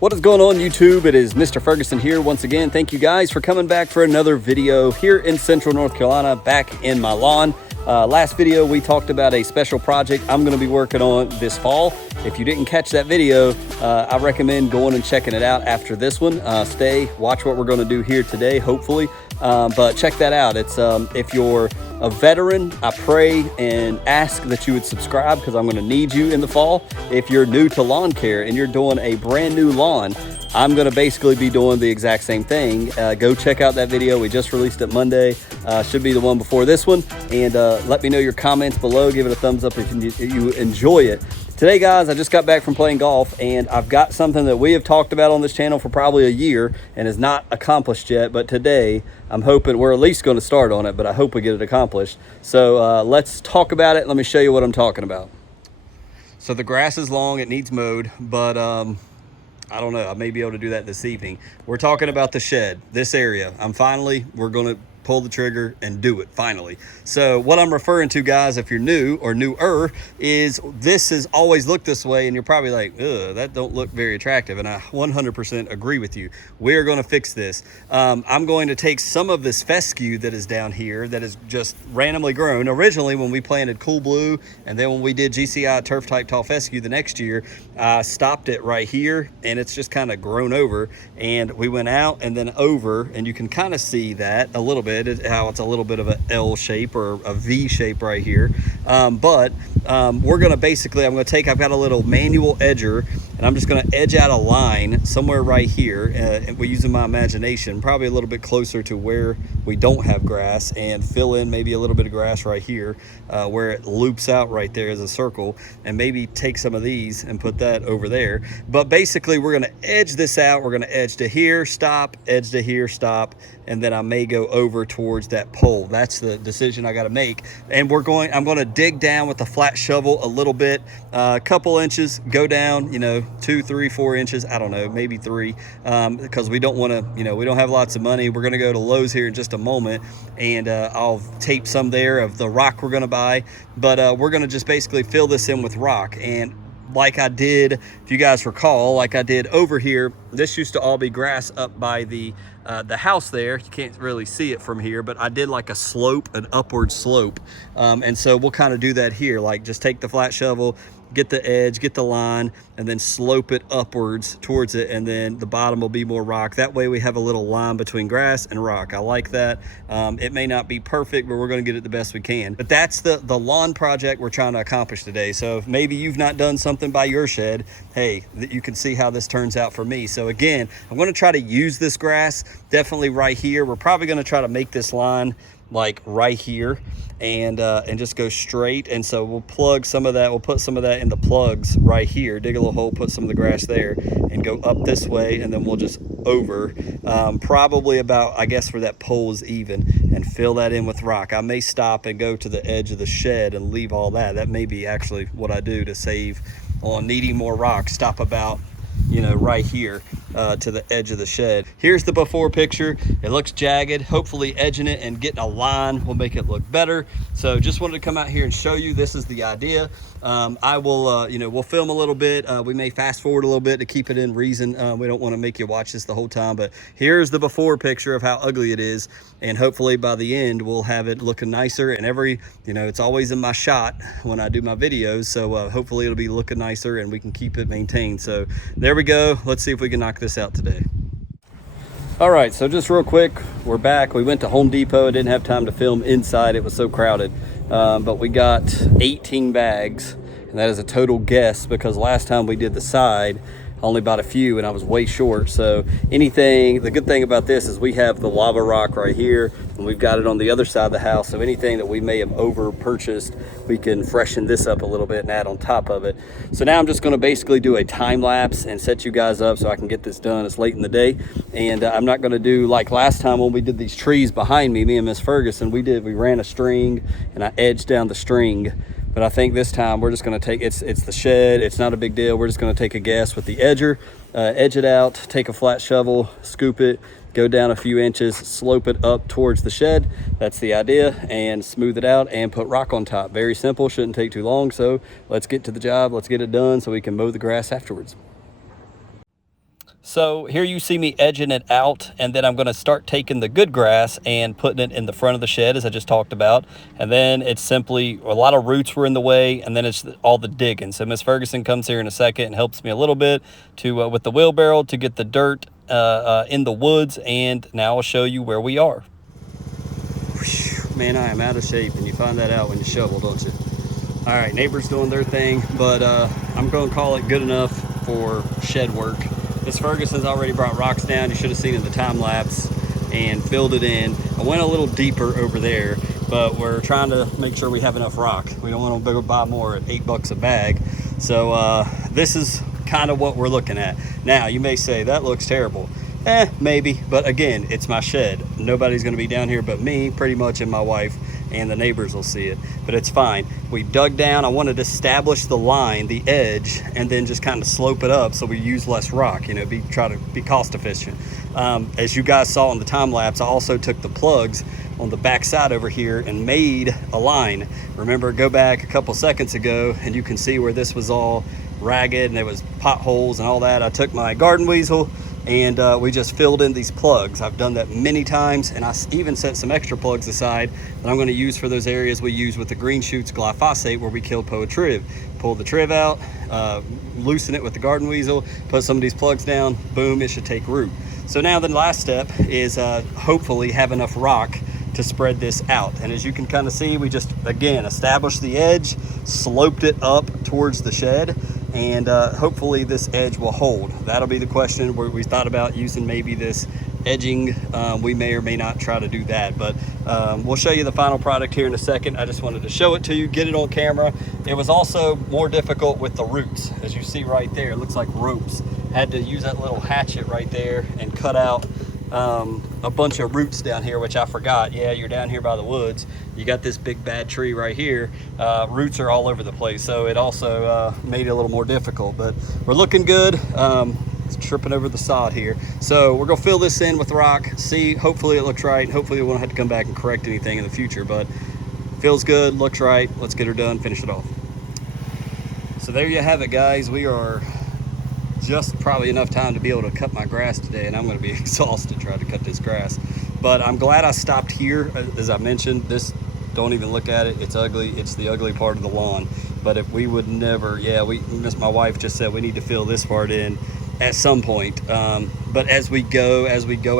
What is going on, YouTube? It is Mr. Ferguson here once again. Thank you guys for coming back for another video here in Central North Carolina, back in my lawn. Last video we talked about a special project I'm going to be working on this fall. If you didn't catch that video, I recommend going and checking it out after this one. Watch what we're going to do here today, hopefully. But check that out. It's if you're a veteran, I pray and ask that you would subscribe, because I'm going to need you in the fall. If you're new to lawn care and you're doing a brand new lawn, I'm going to basically be doing the exact same thing. Go check out that video. We just released it Monday. Should be the one before this one. And let me know your comments below. Give it a thumbs up if you enjoy it. Today, guys, I just got back from playing golf, and I've got something that we have talked about on this channel for probably a year and is not accomplished yet. But today, I'm hoping we're at least going to start on it, but I hope we get it accomplished. So let's talk about it. Let me show you what I'm talking about. So the grass is long. It needs mowed, but I don't know. I may be able to do that this evening. We're talking about the shed, this area. We're going to pull the trigger and do it finally. So what I'm referring to, guys, if you're new or newer, is this has always looked this way, and you're probably like, ugh, that don't look very attractive. And I 100% agree with you. We're going to fix this. I'm going to take some of this fescue that is down here that is just randomly grown. Originally, when we planted cool blue, and then when we did GCI turf type tall fescue the next year, I stopped it right here, and it's just kind of grown over. And we went out and then over, and you can kind of see that a little bit, how it's a little bit of an L shape or a V shape right here. We're gonna basically, I've got a little manual edger, and I'm just gonna edge out a line somewhere right here, and we're using my imagination, probably a little bit closer to where we don't have grass, and fill in maybe a little bit of grass right here, where it loops out right there as a circle, and maybe take some of these and put that over there. But basically, we're gonna edge this out. We're gonna edge to here, stop, edge to here, stop, and then I may go over towards that pole. That's the decision I got to make. And I'm going to dig down with the flat shovel a little bit, a couple inches, go down, 2, 3, 4 inches. I don't know, maybe 3, because we don't want to, we don't have lots of money. We're going to go to Lowe's here in just a moment, and I'll tape some there of the rock we're going to buy. But we're going to just basically fill this in with rock. And like I did, if you guys recall, like I did over here, this used to all be grass up by the house there. You can't really see it from here, but I did like a slope, an upward slope. And so we'll kind of do that here, like just take the flat shovel, get the edge, get the line, and then slope it upwards towards it, and then the bottom will be more rock. That way we have a little line between grass and rock. I like that. It may not be perfect, but we're going to get it the best we can. But that's the lawn project we're trying to accomplish today. So if maybe you've not done something by your shed, hey, you can see how this turns out for me. So again, I'm going to try to use this grass definitely right here. We're probably going to try to make this line like right here, and just go straight. And so we'll plug some of that, we'll put some of that in the plugs right here, dig a little hole, put some of the grass there, and go up this way, and then we'll just over probably about, I guess, where that pole is even, and fill that in with rock. I may stop and go to the edge of the shed and leave all that. That may be actually what I do to save on needing more rock. Stop about right here to the edge of the shed. Here's the before picture. It looks jagged. Hopefully edging it and getting a line will make it look better. So just wanted to come out here and show you this is the idea. I will we'll film a little bit. We may fast forward a little bit to keep it in reason. We don't want to make you watch this the whole time, but here's the before picture of how ugly it is, and hopefully by the end we'll have it looking nicer. And it's always in my shot when I do my videos, so hopefully it'll be looking nicer and we can keep it maintained. So there we go. Let's see if we can knock this out today. All right, so just real quick, we're back. We went to Home Depot. I didn't have time to film inside. It was so crowded. But we got 18 bags, and that is a total guess because last time we did the side, I only bought a few and I was way short. So the good thing about this is we have the lava rock right here, and we've got it on the other side of the house. So anything that we may have over purchased, we can freshen this up a little bit and add on top of it. So now I'm just gonna basically do a time lapse and set you guys up so I can get this done. It's late in the day, and I'm not gonna do like last time when we did these trees behind me and Miss Ferguson. We ran a string and I edged down the string. But I think this time we're just gonna take, it's the shed, it's not a big deal. We're just gonna take a guess with the edger, edge it out, take a flat shovel, scoop it, go down a few inches, slope it up towards the shed. That's the idea, and smooth it out and put rock on top. Very simple, shouldn't take too long. So let's get to the job, let's get it done so we can mow the grass afterwards. So here you see me edging it out, and then I'm going to start taking the good grass and putting it in the front of the shed, as I just talked about. And then it's simply, a lot of roots were in the way, and then it's all the digging. So Miss Ferguson comes here in a second and helps me a little bit to with the wheelbarrow to get the dirt in the woods. And now I'll show you where we are. Man, I am out of shape, and you find that out when you shovel, don't you? All right, neighbors doing their thing, but I'm going to call it good enough for shed work. Miss Ferguson's already brought rocks down. You should have seen in the time lapse, and filled it in. I went a little deeper over there, but we're trying to make sure we have enough rock. We don't want to buy more at $8 a bag. So this is kind of what we're looking at. Now, you may say, that looks terrible. Maybe, but again, it's my shed. Nobody's gonna be down here but me, pretty much, and my wife, and the neighbors will see it, but it's fine. We dug down. I wanted to establish the line, the edge, and then just kind of slope it up so we use less rock, you know, try to be cost efficient. As you guys saw in the time lapse, I also took the plugs on the back side over here and made a line. Remember, go back a couple seconds ago and you can see where this was all ragged and there was potholes and all that. I took my garden weasel and we just filled in these plugs. I've done that many times, and I even set some extra plugs aside that I'm going to use for those areas we use with the green shoots glyphosate where we kill poa triv. Pull the triv out, loosen it with the garden weasel, put some of these plugs down, boom, it should take root. So now the last step is hopefully have enough rock to spread this out. And as you can kind of see, we just, again, established the edge, sloped it up towards the shed, and hopefully this edge will hold. That'll be the question. We thought about using maybe this edging. We may or may not try to do that, but we'll show you the final product here in a second. I just wanted to show it to you, get it on camera. It was also more difficult with the roots. As you see right there, it looks like ropes. Had to use that little hatchet right there and cut out a bunch of roots down here, which I forgot. Yeah, you're down here by the woods. You got this big bad tree right here. Roots are all over the place, so it also made it a little more difficult, but we're looking good. It's tripping over the sod here. So we're gonna fill this in with rock, see, hopefully it looks right, and hopefully we won't have to come back and correct anything in the future, but feels good, looks right. Let's get her done, finish it off. So there you have it, guys. We are just probably enough time to be able to cut my grass today, and I'm going to be exhausted trying to cut this grass, but I'm glad I stopped here. As I mentioned, this, don't even look at it, it's ugly. It's the ugly part of the lawn, but if we would never, my wife just said we need to fill this part in at some point, but as we go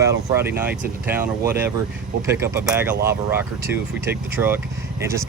out on Friday nights into town or whatever, we'll pick up a bag of lava rock or two if we take the truck and just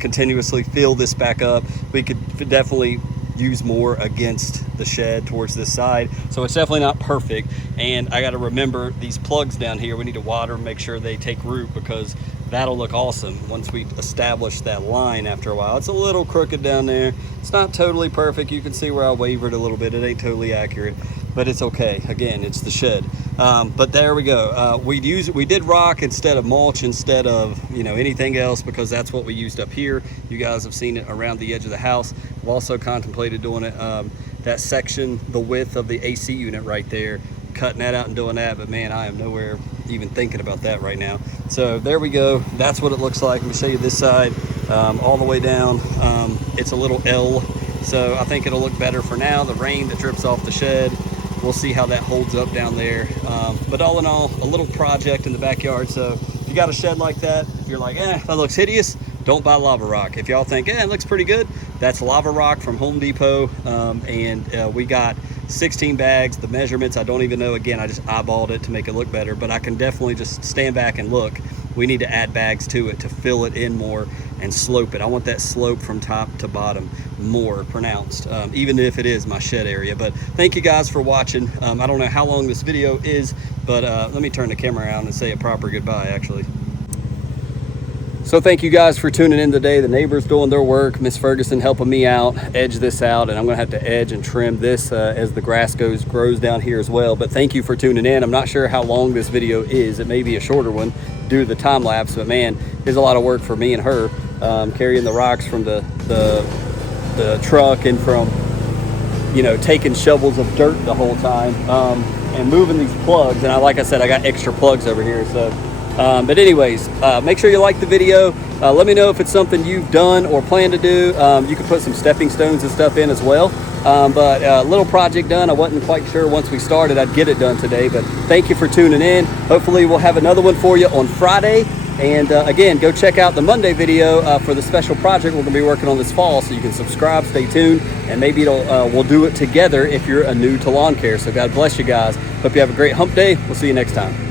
continuously fill this back up. We could definitely use more against the shed towards this side, so it's definitely not perfect. And I got to remember these plugs down here, we need to water, make sure they take root, because that'll look awesome once we establish that line after a while. It's a little crooked down there, it's not totally perfect. You can see where I wavered a little bit. It ain't totally accurate, but it's okay. Again, it's the shed. But there we go. We did rock instead of mulch, instead of anything else, because that's what we used up here. You guys have seen it around the edge of the house. I've also contemplated doing it that section, the width of the AC unit right there, cutting that out and doing that, but man, I am nowhere even thinking about that right now. So there we go. That's what it looks like. Let me show you this side, all the way down. It's a little L, so I think it'll look better for now. The rain that drips off the shed, we'll see how that holds up down there. But all in all, a little project in the backyard. So if you got a shed like that, if you're like, that looks hideous, don't buy lava rock. If y'all think, it looks pretty good, that's lava rock from Home Depot. And we got 16 bags. The measurements, I don't even know. Again, I just eyeballed it to make it look better, but I can definitely just stand back and look. We need to add bags to it to fill it in more and slope it. I want that slope from top to bottom more pronounced, even if it is my shed area. But thank you guys for watching. I don't know how long this video is, but let me turn the camera around and say a proper goodbye, actually. So thank you guys for tuning in today. The neighbors doing their work, Miss Ferguson helping me out, edge this out, and I'm gonna have to edge and trim this as the grass grows down here as well. But thank you for tuning in. I'm not sure how long this video is. It may be a shorter one due to the time lapse, but man, there's a lot of work for me and her, carrying the rocks from the truck and from taking shovels of dirt the whole time, and moving these plugs. And like I said, I got extra plugs over here, so But anyways, make sure you like the video. Let me know if it's something you've done or plan to do. You can put some stepping stones and stuff in as well. But a little project done. I wasn't quite sure once we started I'd get it done today, but thank you for tuning in. Hopefully we'll have another one for you on Friday. And again, go check out the Monday video for the special project we're gonna be working on this fall, so you can subscribe, stay tuned, and maybe we'll do it together if you're new to lawn care. So God bless you guys. Hope you have a great hump day. We'll see you next time.